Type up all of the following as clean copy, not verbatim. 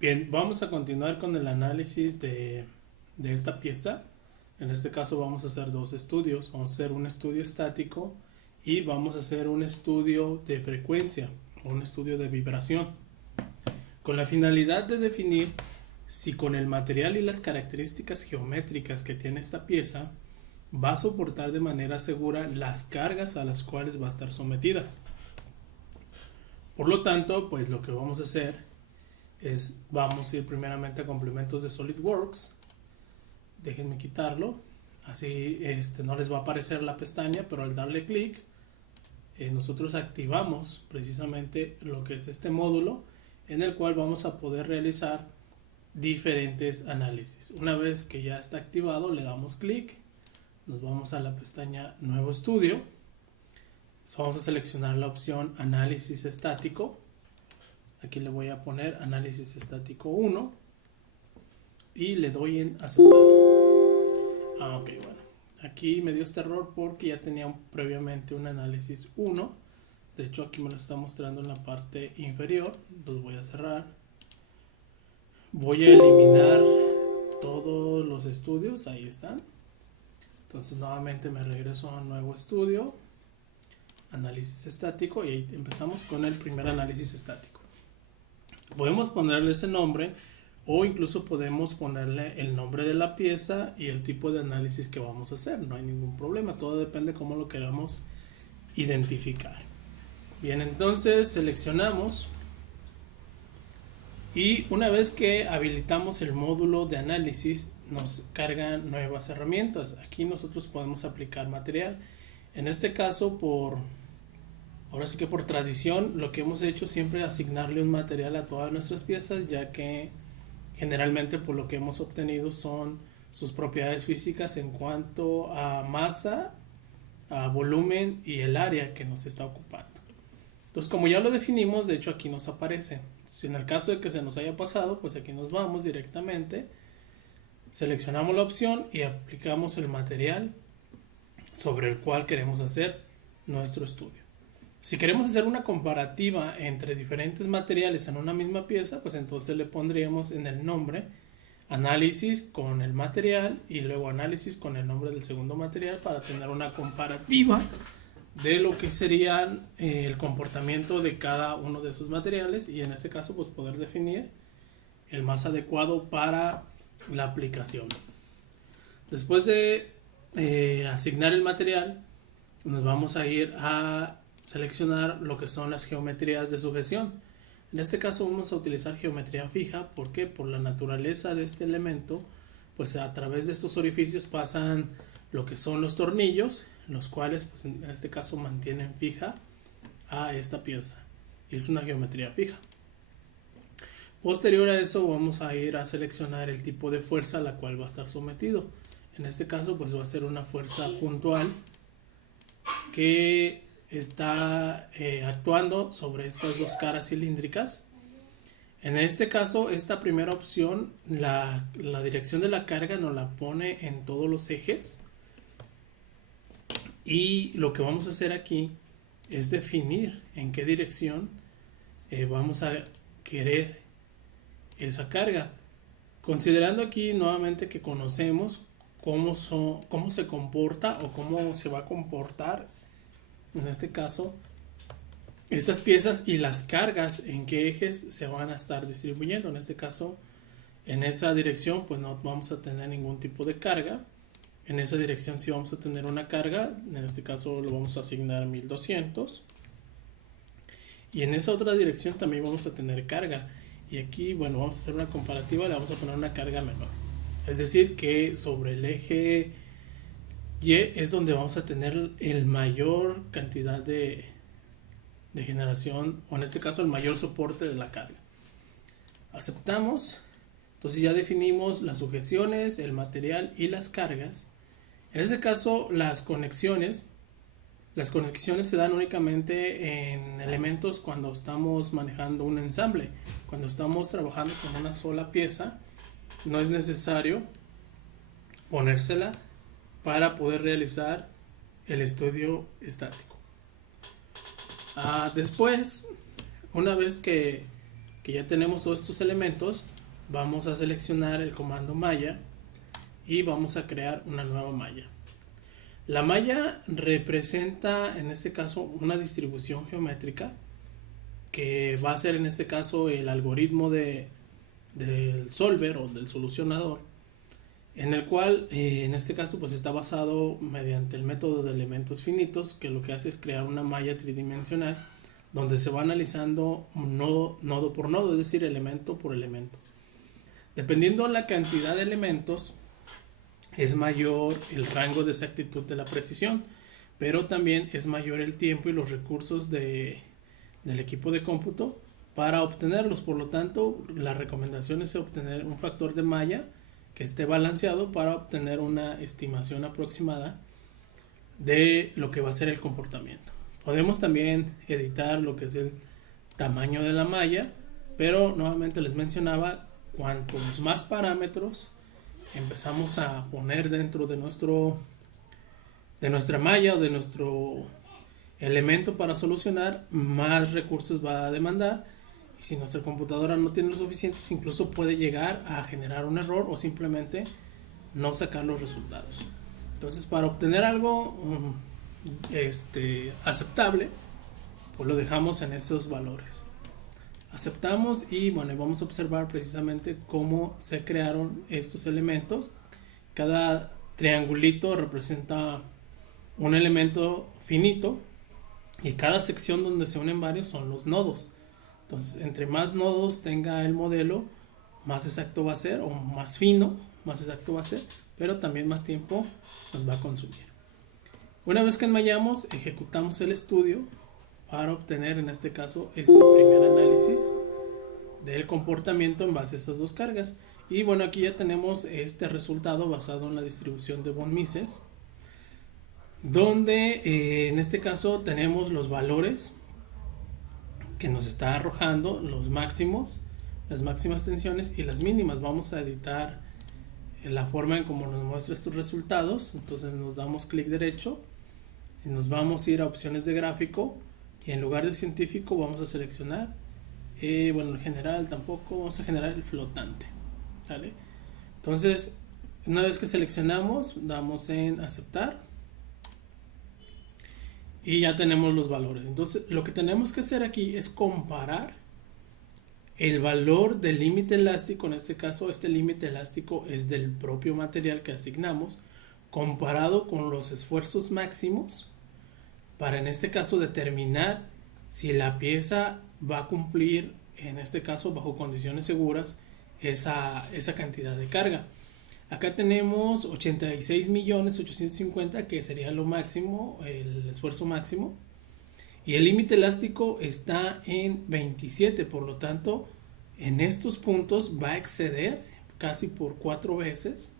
Bien, vamos a continuar con el análisis de esta pieza. En este caso vamos a hacer dos estudios. Vamos a hacer un estudio estático y vamos a hacer un estudio de frecuencia o un estudio de vibración. Con la finalidad de definir si con el material y las características geométricas que tiene esta pieza va a soportar de manera segura las cargas a las cuales va a estar sometida. Por lo tanto, pues lo que vamos a hacer vamos a ir primeramente a complementos de SolidWorks. Déjenme quitarlo, así no les va a aparecer la pestaña, pero al darle clic nosotros activamos precisamente lo que es este módulo, en el cual vamos a poder realizar diferentes análisis. Una vez que ya está activado, le damos clic, nos vamos a la pestaña Nuevo Estudio, vamos a seleccionar la opción Análisis Estático. Aquí le voy a poner Análisis Estático 1 y le doy en Aceptar. Ok, bueno, aquí me dio este error porque ya tenía previamente un análisis 1. De hecho, aquí me lo está mostrando en la parte inferior. Los voy a cerrar. Voy a eliminar todos los estudios, ahí están. Entonces nuevamente me regreso a un nuevo estudio, análisis estático, y ahí empezamos con el primer análisis estático. Podemos ponerle ese nombre o incluso podemos ponerle el nombre de la pieza y el tipo de análisis que vamos a hacer. No hay ningún problema, todo depende cómo lo queramos identificar. Bien, entonces seleccionamos y una vez que habilitamos el módulo de análisis nos cargan nuevas herramientas. Aquí nosotros podemos aplicar material. En este caso, ahora sí que por tradición, lo que hemos hecho siempre es asignarle un material a todas nuestras piezas, ya que generalmente por lo que hemos obtenido son sus propiedades físicas en cuanto a masa, a volumen y el área que nos está ocupando. Entonces, como ya lo definimos, de hecho aquí nos aparece. Si en el caso de que se nos haya pasado, pues aquí nos vamos directamente, seleccionamos la opción y aplicamos el material sobre el cual queremos hacer nuestro estudio. Si queremos hacer una comparativa entre diferentes materiales en una misma pieza, pues entonces le pondríamos en el nombre análisis con el material y luego análisis con el nombre del segundo material para tener una comparativa de lo que sería el comportamiento de cada uno de esos materiales, y en este caso pues poder definir el más adecuado para la aplicación. Después de asignar el material, nos vamos a ir a seleccionar lo que son las geometrías de sujeción. En este caso vamos a utilizar geometría fija. ¿Por qué? Por la naturaleza de este elemento, pues a través de estos orificios pasan lo que son los tornillos, los cuales pues en este caso mantienen fija a esta pieza, y es una geometría fija. Posterior a eso vamos a ir a seleccionar el tipo de fuerza a la cual va a estar sometido. En este caso pues va a ser una fuerza puntual que está actuando sobre estas dos caras cilíndricas. En este caso, esta primera opción, la dirección de la carga nos la pone en todos los ejes, y lo que vamos a hacer aquí es definir en qué dirección vamos a querer esa carga, considerando aquí nuevamente que conocemos cómo se comporta o cómo se va a comportar en este caso estas piezas y las cargas en qué ejes se van a estar distribuyendo. En este caso, en esa dirección pues no vamos a tener ningún tipo de carga. En esa dirección sí vamos a tener una carga, en este caso lo vamos a asignar 1200, y en esa otra dirección también vamos a tener carga, y aquí bueno, vamos a hacer una comparativa, le vamos a poner una carga menor, es decir que sobre el eje Y es donde vamos a tener el mayor cantidad de generación, o en este caso el mayor soporte de la carga. Aceptamos. Entonces ya definimos las sujeciones, el material y las cargas. En este caso las conexiones se dan únicamente en elementos cuando estamos manejando un ensamble. Cuando estamos trabajando con una sola pieza, no es necesario ponérsela para poder realizar el estudio estático. Después, una vez que que ya tenemos todos estos elementos, vamos a seleccionar el comando malla y vamos a crear una nueva malla. La malla representa en este caso una distribución geométrica que va a ser en este caso el algoritmo del solver o del solucionador, en el cual en este caso pues está basado mediante el método de elementos finitos, que lo que hace es crear una malla tridimensional donde se va analizando nodo por nodo, es decir, elemento por elemento. Dependiendo de la cantidad de elementos, es mayor el rango de exactitud de la precisión, pero también es mayor el tiempo y los recursos del equipo de cómputo para obtenerlos. Por lo tanto, la recomendación es obtener un factor de malla que esté balanceado para obtener una estimación aproximada de lo que va a ser el comportamiento. Podemos también editar lo que es el tamaño de la malla, pero nuevamente les mencionaba, cuantos más parámetros empezamos a poner dentro de nuestra malla o de nuestro elemento para solucionar, más recursos va a demandar, y si nuestra computadora no tiene lo suficientes, incluso puede llegar a generar un error o simplemente no sacar los resultados. Entonces, para obtener algo aceptable, pues lo dejamos en esos valores. Aceptamos y bueno, vamos a observar precisamente cómo se crearon estos elementos. Cada triangulito representa un elemento finito y cada sección donde se unen varios son los nodos. Entonces, entre más nodos tenga el modelo, más exacto va a ser, o más fino, más exacto va a ser, pero también más tiempo nos va a consumir. Una vez que enmallamos, ejecutamos el estudio para obtener en este caso este primer análisis del comportamiento en base a estas dos cargas. Y bueno, aquí ya tenemos este resultado basado en la distribución de von Mises, donde en este caso tenemos los valores que nos está arrojando, los máximos, las máximas tensiones y las mínimas. Vamos a editar la forma en cómo nos muestra estos resultados. Entonces nos damos clic derecho y nos vamos a ir a opciones de gráfico, y en lugar de científico vamos a seleccionar bueno, el general tampoco, vamos a generar el flotante, ¿vale? Entonces, una vez que seleccionamos, damos en aceptar y ya tenemos los valores. Entonces, lo que tenemos que hacer aquí es comparar el valor del límite elástico. En este caso, este límite elástico es del propio material que asignamos, comparado con los esfuerzos máximos, para en este caso determinar si la pieza va a cumplir, en este caso bajo condiciones seguras, esa cantidad de carga. Acá tenemos 86.850.000, que sería lo máximo, el esfuerzo máximo, y el límite elástico está en 27. Por lo tanto, en estos puntos va a exceder casi por 4 veces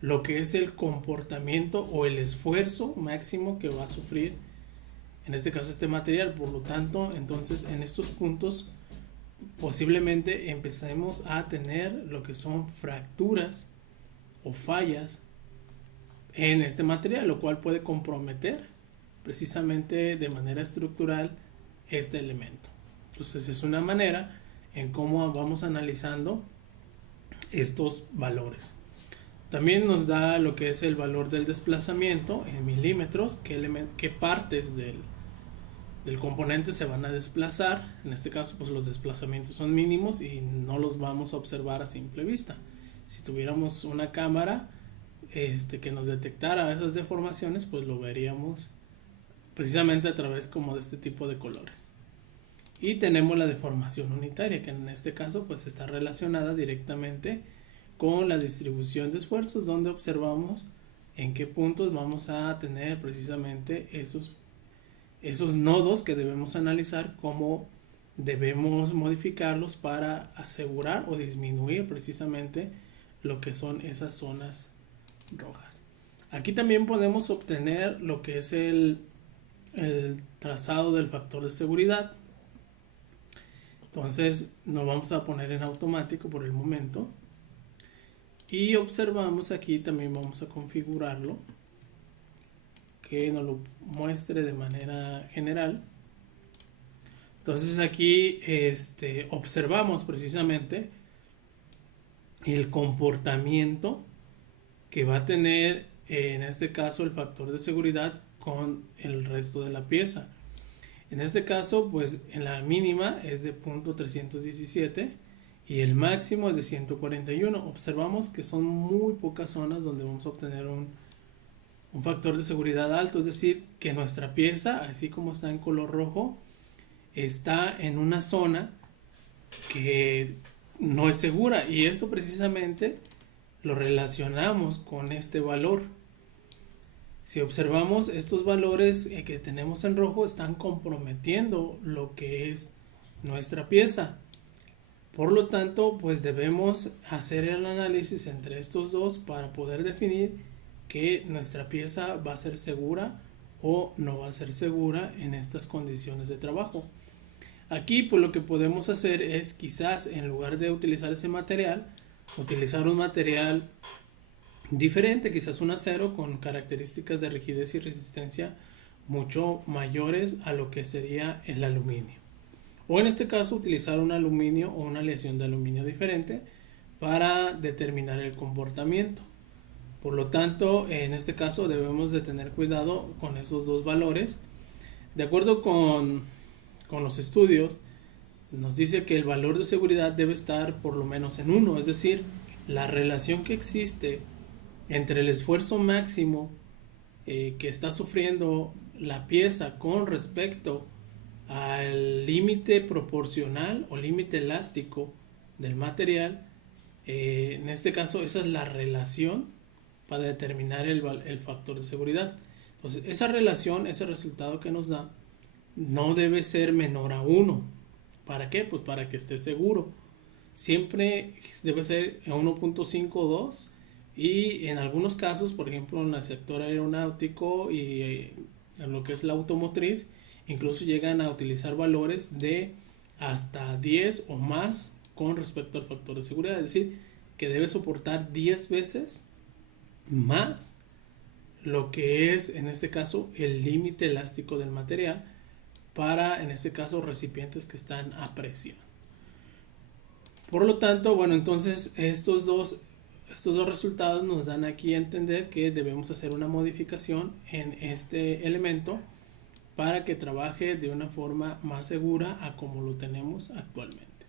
lo que es el comportamiento o el esfuerzo máximo que va a sufrir en este caso este material. Por lo tanto, entonces en estos puntos posiblemente empecemos a tener lo que son fracturas o fallas en este material, lo cual puede comprometer precisamente de manera estructural este elemento. Entonces es una manera en cómo vamos analizando estos valores. También nos da lo que es el valor del desplazamiento en milímetros, qué partes del componente se van a desplazar. En este caso pues los desplazamientos son mínimos y no los vamos a observar a simple vista. Si tuviéramos una cámara que nos detectara esas deformaciones, pues lo veríamos precisamente a través como de este tipo de colores. Y tenemos la deformación unitaria, que en este caso pues está relacionada directamente con la distribución de esfuerzos, donde observamos en qué puntos vamos a tener precisamente esos nodos que debemos analizar, cómo debemos modificarlos para asegurar o disminuir precisamente lo que son esas zonas rojas. Aquí también podemos obtener lo que es el trazado del factor de seguridad. Entonces nos vamos a poner en automático por el momento y observamos aquí, también vamos a configurarlo que nos lo muestre de manera general. Entonces aquí observamos precisamente el comportamiento que va a tener en este caso el factor de seguridad con el resto de la pieza. En este caso, pues en la mínima es de 0.317 y el máximo es de 141. Observamos que son muy pocas zonas donde vamos a obtener un factor de seguridad alto, es decir, que nuestra pieza, así como está en color rojo, está en una zona que no es segura, y esto precisamente lo relacionamos con este valor. Si observamos, estos valores que tenemos en rojo están comprometiendo lo que es nuestra pieza. Por lo tanto, pues debemos hacer el análisis entre estos dos para poder definir que nuestra pieza va a ser segura o no va a ser segura en estas condiciones de trabajo. Aquí pues lo que podemos hacer es, quizás en lugar de utilizar ese material, utilizar un material diferente, quizás un acero con características de rigidez y resistencia mucho mayores a lo que sería el aluminio. O en este caso utilizar un aluminio o una aleación de aluminio diferente para determinar el comportamiento. Por lo tanto, en este caso debemos de tener cuidado con esos dos valores. De acuerdo con los estudios, nos dice que el valor de seguridad debe estar por lo menos en 1, es decir, la relación que existe entre el esfuerzo máximo que está sufriendo la pieza con respecto al límite proporcional o límite elástico del material, en este caso esa es la relación para determinar el factor de seguridad. Entonces esa relación, ese resultado que nos da, no debe ser menor a 1. ¿Para qué? Pues para que esté seguro. Siempre debe ser 1.52, y en algunos casos, por ejemplo en el sector aeronáutico y en lo que es la automotriz, incluso llegan a utilizar valores de hasta 10 o más con respecto al factor de seguridad, es decir, que debe soportar 10 veces más lo que es en este caso el límite elástico del material para, en este caso, recipientes que están a presión. Por lo tanto, bueno, entonces estos dos resultados nos dan aquí a entender que debemos hacer una modificación en este elemento para que trabaje de una forma más segura a como lo tenemos actualmente.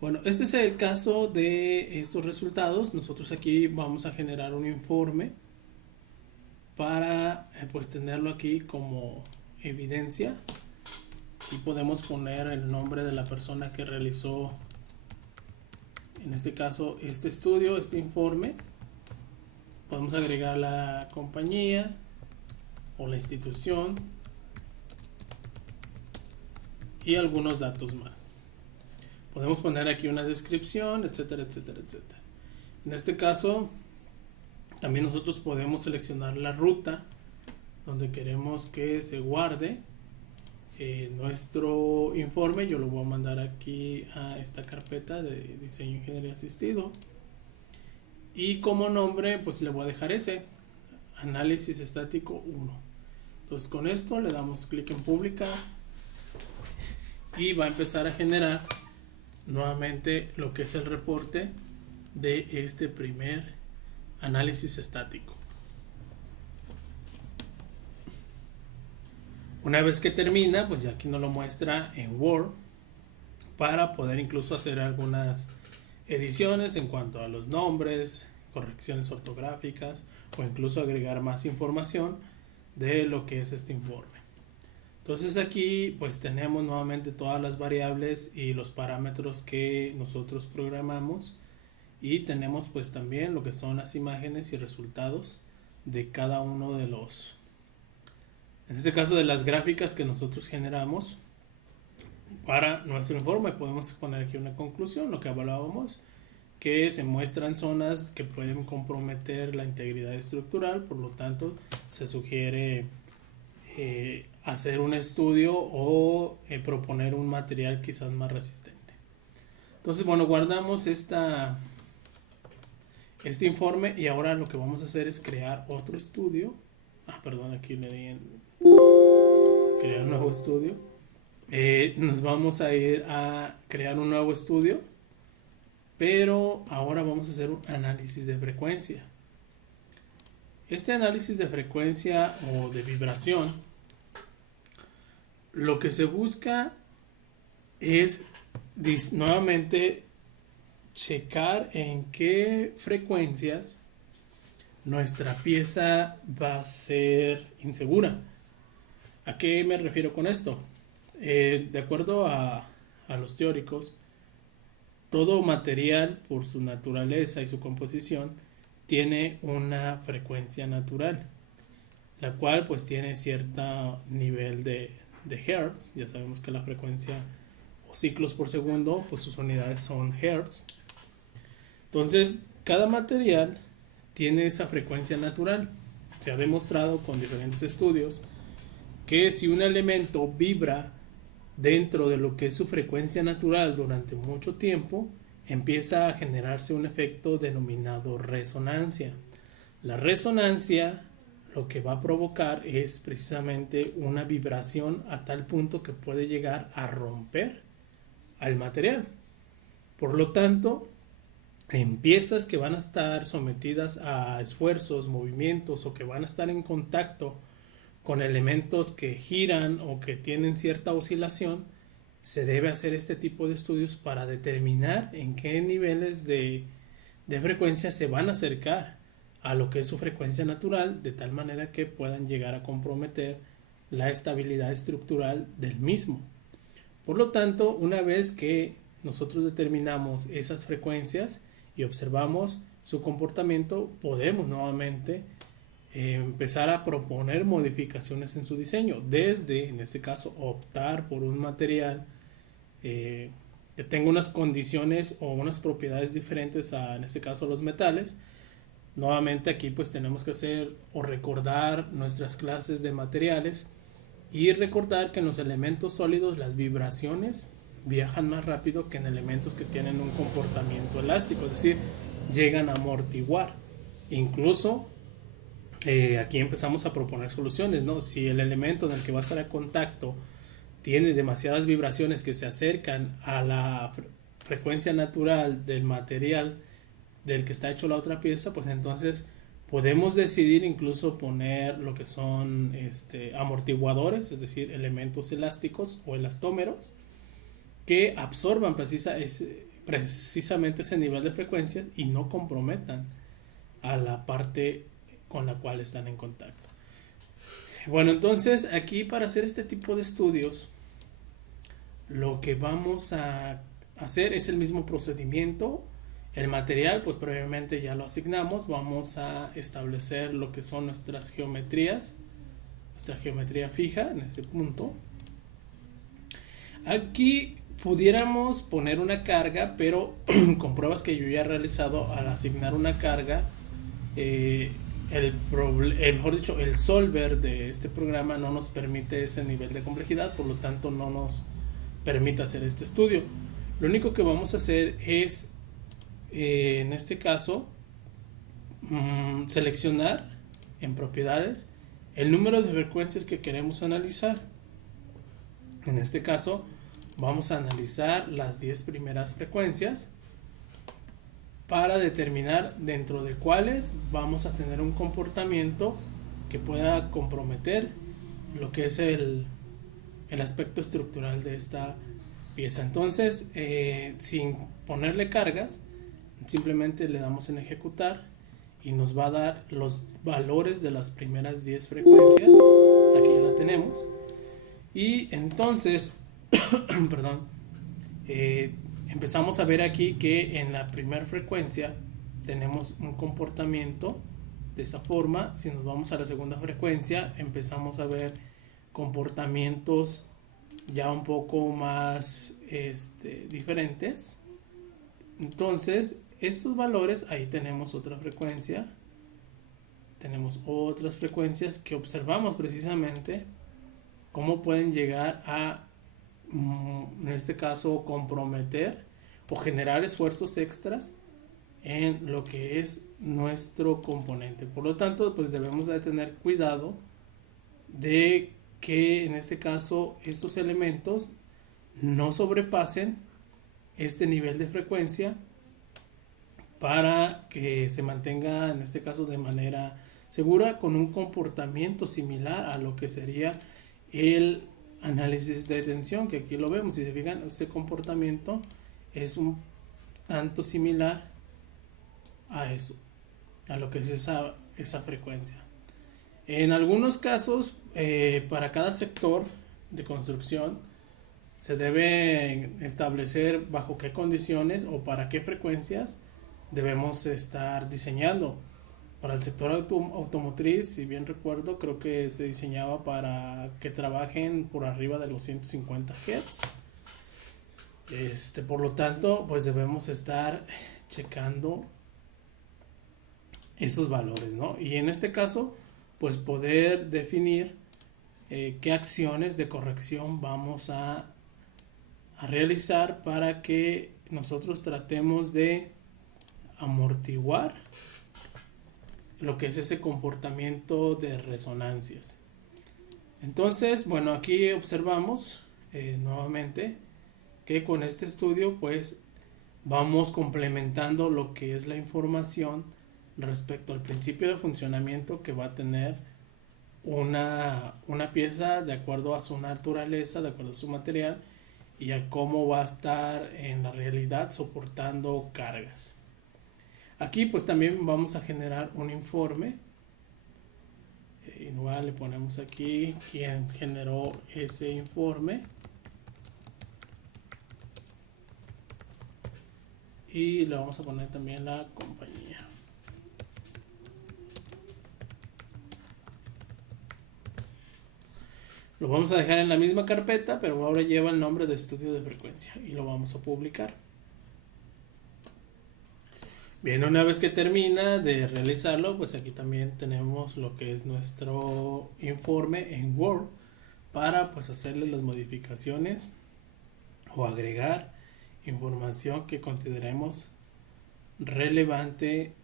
Bueno, este es el caso de estos resultados. Nosotros aquí vamos a generar un informe para pues tenerlo aquí como evidencia, y podemos poner el nombre de la persona que realizó, en este caso, este estudio, este informe. Podemos agregar la compañía o la institución y algunos datos más. Podemos poner aquí una descripción, etcétera, etcétera, etcétera. En este caso, también nosotros podemos seleccionar la ruta donde queremos que se guarde nuestro informe. Yo lo voy a mandar aquí a esta carpeta de diseño ingeniería asistido, y como nombre pues le voy a dejar ese, análisis estático 1. Entonces con esto le damos clic en publicar y va a empezar a generar nuevamente lo que es el reporte de este primer análisis estático. Una vez que termina, pues ya aquí nos lo muestra en Word para poder incluso hacer algunas ediciones en cuanto a los nombres, correcciones ortográficas o incluso agregar más información de lo que es este informe. Entonces aquí pues tenemos nuevamente todas las variables y los parámetros que nosotros programamos, y tenemos pues también lo que son las imágenes y resultados de cada uno de los, en este caso, de las gráficas que nosotros generamos para nuestro informe. Podemos poner aquí una conclusión, lo que evaluábamos, que se muestran zonas que pueden comprometer la integridad estructural, por lo tanto se sugiere hacer un estudio o proponer un material quizás más resistente. Entonces, bueno, guardamos este informe, y ahora lo que vamos a hacer es crear otro estudio. Perdón, aquí le di en crear un nuevo estudio. Nos vamos a ir a crear un nuevo estudio, pero ahora vamos a hacer un análisis de frecuencia. Este análisis de frecuencia o de vibración, lo que se busca es nuevamente checar en qué frecuencias nuestra pieza va a ser insegura. ¿A qué me refiero con esto? De acuerdo a los teóricos, todo material por su naturaleza y su composición tiene una frecuencia natural, la cual pues tiene cierto nivel de hertz. Ya sabemos que la frecuencia o ciclos por segundo, pues sus unidades son hertz. Entonces, cada material tiene esa frecuencia natural. Se ha demostrado con diferentes estudios que si un elemento vibra dentro de lo que es su frecuencia natural durante mucho tiempo, empieza a generarse un efecto denominado resonancia. La resonancia lo que va a provocar es precisamente una vibración a tal punto que puede llegar a romper al material. Por lo tanto, en piezas que van a estar sometidas a esfuerzos, movimientos o que van a estar en contacto con elementos que giran o que tienen cierta oscilación, se debe hacer este tipo de estudios para determinar en qué niveles de frecuencia se van a acercar a lo que es su frecuencia natural, de tal manera que puedan llegar a comprometer la estabilidad estructural del mismo. Por lo tanto, una vez que nosotros determinamos esas frecuencias y observamos su comportamiento, podemos nuevamente empezar a proponer modificaciones en su diseño, desde, en este caso, optar por un material que tenga unas condiciones o unas propiedades diferentes a, en este caso, los metales. Nuevamente aquí pues tenemos que hacer o recordar nuestras clases de materiales y recordar que en los elementos sólidos las vibraciones viajan más rápido que en elementos que tienen un comportamiento elástico, es decir, llegan a amortiguar. Incluso aquí empezamos a proponer soluciones, ¿no? Si el elemento en el que va a estar en contacto tiene demasiadas vibraciones que se acercan a la frecuencia natural del material del que está hecho la otra pieza, pues entonces podemos decidir incluso poner lo que son amortiguadores, es decir, elementos elásticos o elastómeros que absorban precisamente ese nivel de frecuencias y no comprometan a la parte con la cual están en contacto. Bueno, entonces aquí para hacer este tipo de estudios, lo que vamos a hacer es el mismo procedimiento. El material, pues previamente ya lo asignamos. Vamos a establecer lo que son nuestras geometrías, nuestra geometría fija en este punto. Aquí pudiéramos poner una carga, pero con pruebas que yo ya he realizado, al asignar una carga, mejor dicho, el solver de este programa no nos permite ese nivel de complejidad, por lo tanto no nos permite hacer este estudio. Lo único que vamos a hacer es, en este caso, seleccionar en propiedades el número de frecuencias que queremos analizar. En este caso vamos a analizar las 10 primeras frecuencias para determinar dentro de cuáles vamos a tener un comportamiento que pueda comprometer lo que es el aspecto estructural de esta pieza. Entonces, sin ponerle cargas, simplemente le damos en ejecutar y nos va a dar los valores de las primeras 10 frecuencias. Aquí ya la tenemos. Y entonces, perdón, empezamos a ver aquí que en la primera frecuencia tenemos un comportamiento de esa forma. Si nos vamos a la segunda frecuencia, empezamos a ver comportamientos ya un poco más diferentes. Entonces, estos valores, ahí tenemos otra frecuencia, tenemos otras frecuencias que observamos precisamente cómo pueden llegar a, en este caso, comprometer o generar esfuerzos extras en lo que es nuestro componente. Por lo tanto, pues debemos de tener cuidado de que en este caso estos elementos no sobrepasen este nivel de frecuencia para que se mantenga, en este caso, de manera segura, con un comportamiento similar a lo que sería el análisis de tensión, que aquí lo vemos. Si se fijan, ese comportamiento es un tanto similar a eso, a lo que es esa frecuencia. En algunos casos, para cada sector de construcción, se debe establecer bajo qué condiciones o para qué frecuencias debemos estar diseñando. Para el sector automotriz, si bien recuerdo, creo que se diseñaba para que trabajen por arriba de los 150 Hz. Por lo tanto, pues debemos estar checando esos valores, ¿no? Y en este caso, pues poder definir qué acciones de corrección vamos a realizar para que nosotros tratemos de amortiguar lo que es ese comportamiento de resonancias. Entonces, bueno, aquí observamos nuevamente que con este estudio pues vamos complementando lo que es la información respecto al principio de funcionamiento que va a tener una pieza de acuerdo a su naturaleza, de acuerdo a su material y a cómo va a estar en la realidad soportando cargas. Aquí pues también vamos a generar un informe. Igual le ponemos aquí quién generó ese informe. Y le vamos a poner también la compañía. Lo vamos a dejar en la misma carpeta, pero ahora lleva el nombre de estudio de frecuencia y lo vamos a publicar. Bien, una vez que termina de realizarlo, pues aquí también tenemos lo que es nuestro informe en Word para pues hacerle las modificaciones o agregar información que consideremos relevante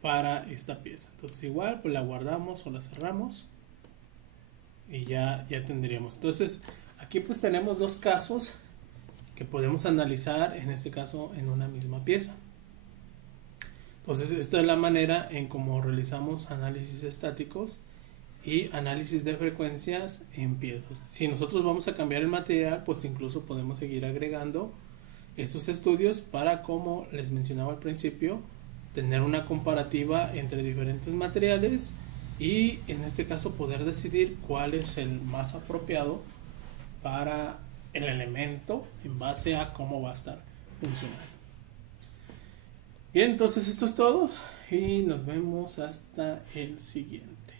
para esta pieza. Entonces igual pues la guardamos o la cerramos y ya tendríamos. Entonces aquí pues tenemos dos casos que podemos analizar, en este caso en una misma pieza. Entonces esta es la manera en cómo realizamos análisis estáticos y análisis de frecuencias en piezas. Si nosotros vamos a cambiar el material, pues incluso podemos seguir agregando estos estudios para, como les mencionaba al principio, tener una comparativa entre diferentes materiales y en este caso poder decidir cuál es el más apropiado para el elemento en base a cómo va a estar funcionando. Bien, entonces esto es todo y nos vemos hasta el siguiente.